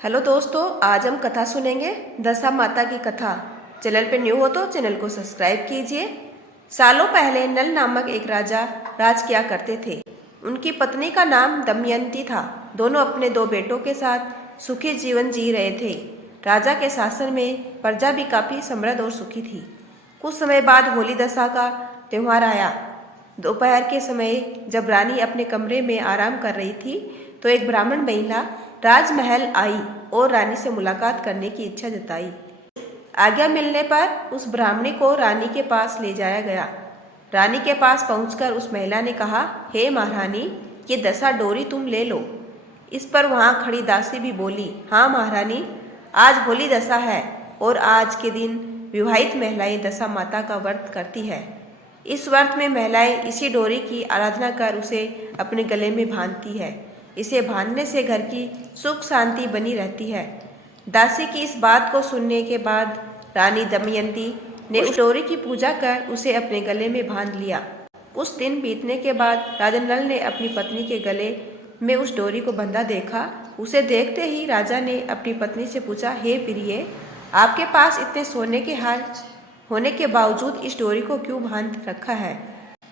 Hello दोस्तों, आज हम कथा सुनेंगे दशा माता की कथा। चैनल पे न्यू हो तो चैनल को सब्सक्राइब कीजिए। सालों पहले नल नामक एक राजा राज किया करते थे। उनकी पत्नी का नाम दमयंती था। दोनों अपने दो बेटों के साथ सुखी जीवन जी रहे थे। राजा के शासन में प्रजा भी काफी समृद्ध और सुखी थी। कुछ समय बाद होली दशा का त्योहार आया। दोपहर के समय जब रानी अपने कमरे में आराम कर रही थी तो एक ब्राह्मण महिला राजमहल आई और रानी से मुलाकात करने की इच्छा जताई। आज्ञा मिलने पर उस ब्राह्मणी को रानी के पास ले जाया गया। रानी के पास पहुंचकर उस महिला ने कहा, हे महारानी, ये दशा डोरी तुम ले लो। इस पर वहां खड़ी दासी भी बोली, हाँ महारानी, आज होली दशा है और आज के दिन विवाहित महिलाएं दशा माता का व्रत करती है। इस व्रत में महिलाएं इसी डोरी की आराधना कर उसे अपने गले में बांधती है। इसे बांधने से घर की सुख शांति बनी रहती है। दासी की इस बात को सुनने के बाद रानी दमयंती ने उस डोरी की पूजा कर उसे अपने गले में बांध लिया। कुछ दिन बीतने के बाद राजा नल ने अपनी पत्नी के गले में उस डोरी को बंधा देखा। उसे देखते ही राजा ने अपनी पत्नी से पूछा, हे प्रिय, आपके पास इतने सोने के हार होने के बावजूद इस डोरी को क्यों बांध रखा है?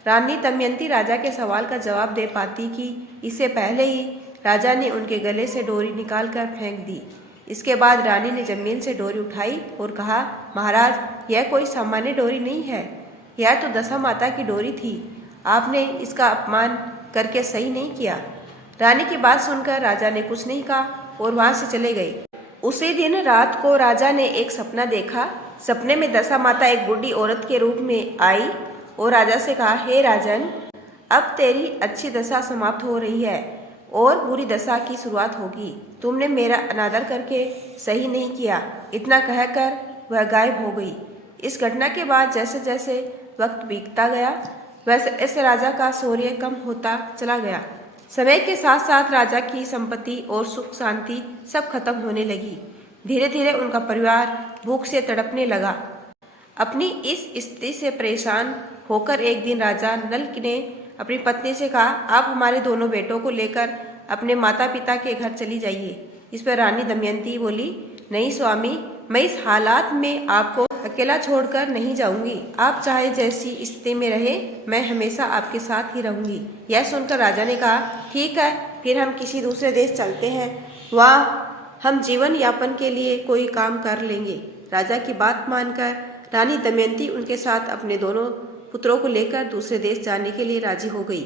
रानी दमयंती राजा के सवाल का जवाब दे पाती कि इससे पहले ही राजा ने उनके गले से डोरी निकालकर फेंक दी। इसके बाद रानी ने जमीन से डोरी उठाई और कहा, महाराज, यह कोई सामान्य डोरी नहीं है, यह तो दशा माता की डोरी थी। आपने इसका अपमान करके सही नहीं किया। रानी की बात सुनकर राजा ने कुछ नहीं कहा और वहां से चले गए। उसी दिन रात को राजा ने एक सपना देखा। सपने में दशा माता एक बूढ़ी औरत के रूप में आई और राजा से कहा, हे राजन, अब तेरी अच्छी दशा समाप्त हो रही है और बुरी दशा की शुरुआत होगी। तुमने मेरा अनादर करके सही नहीं किया। इतना कहकर वह गायब हो गई। इस घटना के बाद जैसे जैसे वक्त बीतता गया वैसे ऐसे राजा का शौर्य कम होता चला गया। समय के साथ साथ राजा की संपत्ति और सुख शांति सब खत्म होने लगी। धीरे धीरे उनका परिवार भूख से तड़पने लगा। अपनी इस स्थिति से परेशान होकर एक दिन राजा नल ने अपनी पत्नी से कहा, आप हमारे दोनों बेटों को लेकर अपने माता पिता के घर चली जाइए। इस पर रानी दमयंती बोली, नहीं स्वामी, मैं इस हालात में आपको अकेला छोड़कर नहीं जाऊंगी। आप चाहे जैसी स्थिति में रहे, मैं हमेशा आपके साथ ही रहूंगी। यह सुनकर राजा ने कहा, ठीक है, फिर हम किसी दूसरे देश चलते हैं, वहाँ हम जीवन यापन के लिए कोई काम कर लेंगे। राजा की बात मानकर रानी दमयंती उनके साथ अपने दोनों पुत्रों को लेकर दूसरे देश जाने के लिए राजी हो गई।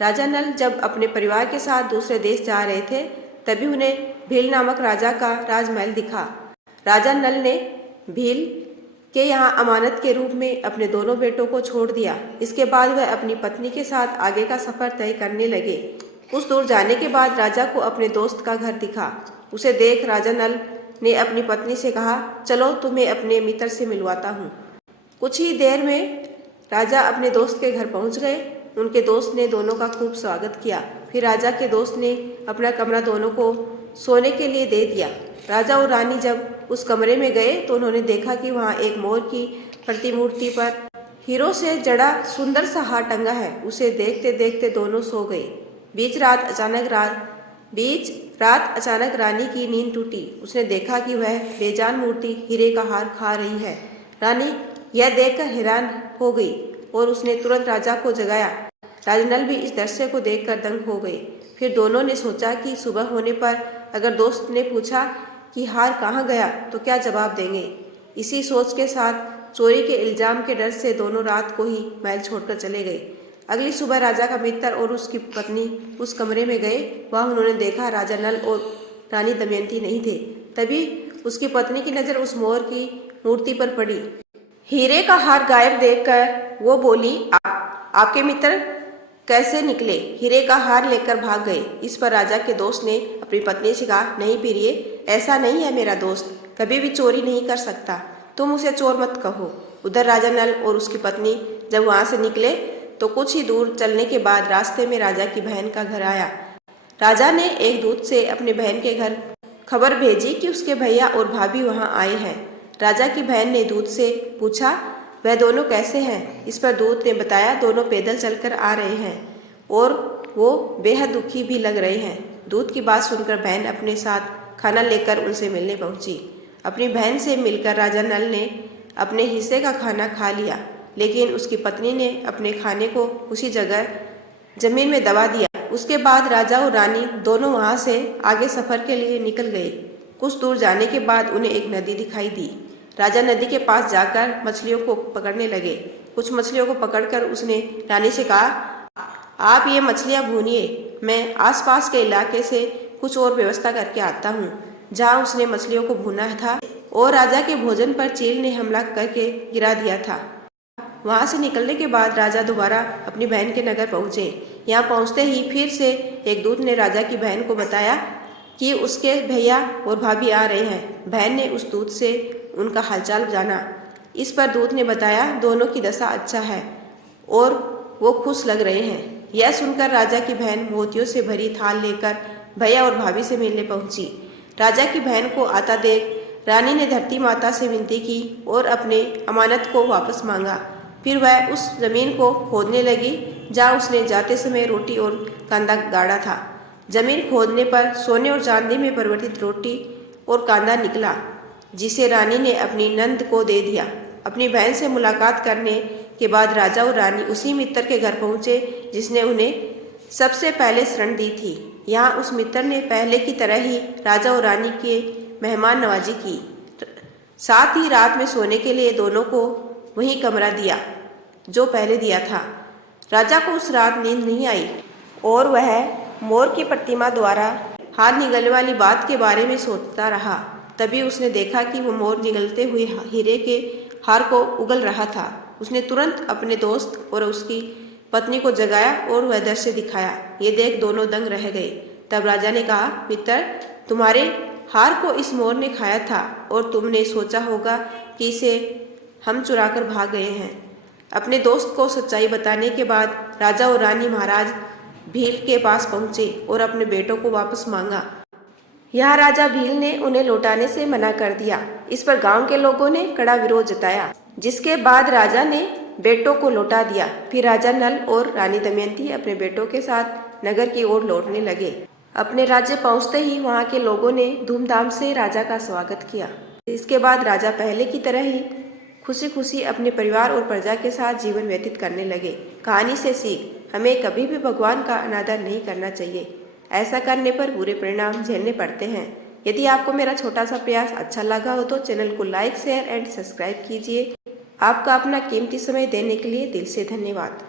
राजा नल जब अपने परिवार के साथ दूसरे देश जा रहे थे तभी उन्हें भील नामक राजा का राजमहल दिखा। राजा नल ने भील के यहाँ अमानत के रूप में अपने दोनों बेटों को छोड़ दिया। इसके बाद वह अपनी पत्नी के साथ आगे का सफर तय करने लगे। कुछ दूर जाने के बाद राजा को अपने दोस्त का घर दिखा। उसे देख राजा नल ने अपनी पत्नी से कहा, चलो तुम्हें अपने मित्र से मिलवाता हूँ। कुछ ही देर में राजा अपने दोस्त के घर पहुँच गए। उनके दोस्त ने दोनों का खूब स्वागत किया। फिर राजा के दोस्त ने अपना कमरा दोनों को सोने के लिए दे दिया। राजा और रानी जब उस कमरे में गए तो उन्होंने देखा कि वहाँ एक मोर की प्रतिमूर्ति पर हीरों से जड़ा सुंदर सा हार टंगा है। उसे देखते देखते दोनों सो गए। बीच रात अचानक रानी की नींद टूटी। उसने देखा कि वह बेजान मूर्ति हीरे का हार खा रही है। रानी यह देखकर हैरान हो गई और उसने तुरंत राजा को जगाया। राजा नल भी इस दृश्य को देखकर दंग हो गए। फिर दोनों ने सोचा कि सुबह होने पर अगर दोस्त ने पूछा कि हार कहाँ गया तो क्या जवाब देंगे। इसी सोच के साथ चोरी के इल्जाम के डर से दोनों रात को ही महल छोड़कर चले गए। अगली सुबह राजा का मित्र और उसकी पत्नी उस कमरे में गए। वहाँ उन्होंने देखा राजा नल और रानी दमयंती नहीं थे। तभी उसकी पत्नी की नज़र उस मोर की मूर्ति पर पड़ी। हीरे का हार गायब देखकर वो बोली, आपके मित्र कैसे निकले? हीरे का हार लेकर भाग गए। इस पर राजा के दोस्त ने अपनी पत्नी से कहा, नहीं प्रिय, ऐसा नहीं है, मेरा दोस्त कभी भी चोरी नहीं कर सकता, तुम उसे चोर मत कहो। उधर राजा नल और उसकी पत्नी जब वहाँ से निकले तो कुछ ही दूर चलने के बाद रास्ते में राजा की बहन का घर आया। राजा ने एक दूत से अपने बहन के घर खबर भेजी कि उसके भैया और भाभी वहाँ आए हैं। राजा की बहन ने दूत से पूछा, वह दोनों कैसे हैं? इस पर दूत ने बताया, दोनों पैदल चलकर आ रहे हैं और वो बेहद दुखी भी लग रहे हैं। दूत की बात सुनकर बहन अपने साथ खाना लेकर उनसे मिलने पहुंची। अपनी बहन से मिलकर राजा नल ने अपने हिस्से का खाना खा लिया, लेकिन उसकी पत्नी ने अपने खाने को उसी जगह जमीन में दबा दिया। उसके बाद राजा और रानी दोनों वहां से आगे सफर के लिए निकल गए। कुछ दूर जाने के बाद उन्हें एक नदी दिखाई दी। राजा नदी के पास जाकर मछलियों को पकड़ने लगे। कुछ मछलियों को पकड़कर उसने रानी से कहा, आप ये मछलियां भूनिए, मैं आसपास के इलाके से कुछ और व्यवस्था करके आता हूँ। जहाँ उसने मछलियों को भूना था और राजा के भोजन पर चील ने हमला करके गिरा दिया था। वहां से निकलने के बाद राजा दोबारा अपनी बहन के नगर पहुंचे। यहाँ पहुंचते ही फिर से एक दूत ने राजा की बहन को बताया कि उसके भैया और भाभी आ रहे हैं। बहन ने उस दूत से उनका हालचाल जाना। इस पर दूत ने बताया दोनों की दशा अच्छा है और वो खुश लग रहे हैं। यह सुनकर राजा की बहन मोतियों से भरी थाल लेकर भैया और भाभी से मिलने पहुंची। राजा की बहन को आता देख रानी ने धरती माता से विनती की और अपने अमानत को वापस मांगा। फिर वह उस जमीन को खोदने लगी जहाँ उसने जाते समय रोटी और कांदा गाड़ा था। जमीन खोदने पर सोने और चांदी में परिवर्तित रोटी और कांदा निकला, जिसे रानी ने अपनी नंद को दे दिया। अपनी बहन से मुलाकात करने के बाद राजा और रानी उसी मित्र के घर पहुंचे जिसने उन्हें सबसे पहले शरण दी थी। यहाँ उस मित्र ने पहले की तरह ही राजा और रानी के मेहमान नवाजी की। साथ ही रात में सोने के लिए दोनों को वही कमरा दिया जो पहले दिया था। राजा को उस रात नींद नहीं आई और वह मोर की प्रतिमा द्वारा हाथ निगलने वाली बात के बारे में सोचता रहा। तभी उसने देखा कि वो मोर निगलते हुए हीरे के हार को उगल रहा था। उसने तुरंत अपने दोस्त और उसकी पत्नी को जगाया और वह दृश्य दिखाया। ये देख दोनों दंग रह गए। तब राजा ने कहा, मित्र, तुम्हारे हार को इस मोर ने खाया था और तुमने सोचा होगा कि इसे हम चुराकर भाग गए हैं। अपने दोस्त को सच्चाई बताने के बाद राजा और रानी महाराज भील के पास पहुंचे और अपने बेटों को वापस मांगा। यहाँ राजा भील ने उन्हें लौटाने से मना कर दिया। इस पर गांव के लोगों ने कड़ा विरोध जताया, जिसके बाद राजा ने बेटों को लौटा दिया। फिर राजा नल और रानी दमयंती अपने बेटों के साथ नगर की ओर लौटने लगे। अपने राज्य पहुंचते ही वहां के लोगों ने धूमधाम से राजा का स्वागत किया। इसके बाद राजा पहले की तरह ही खुशी खुशी अपने परिवार और प्रजा के साथ जीवन व्यतीत करने लगे। कहानी से सीख, हमें कभी भी भगवान का अनादर नहीं करना चाहिए। ऐसा करने पर बुरे परिणाम झेलने पड़ते हैं। यदि आपको मेरा छोटा सा प्रयास अच्छा लगा हो तो चैनल को लाइक, शेयर एंड सब्सक्राइब कीजिए। आपका अपना कीमती समय देने के लिए दिल से धन्यवाद।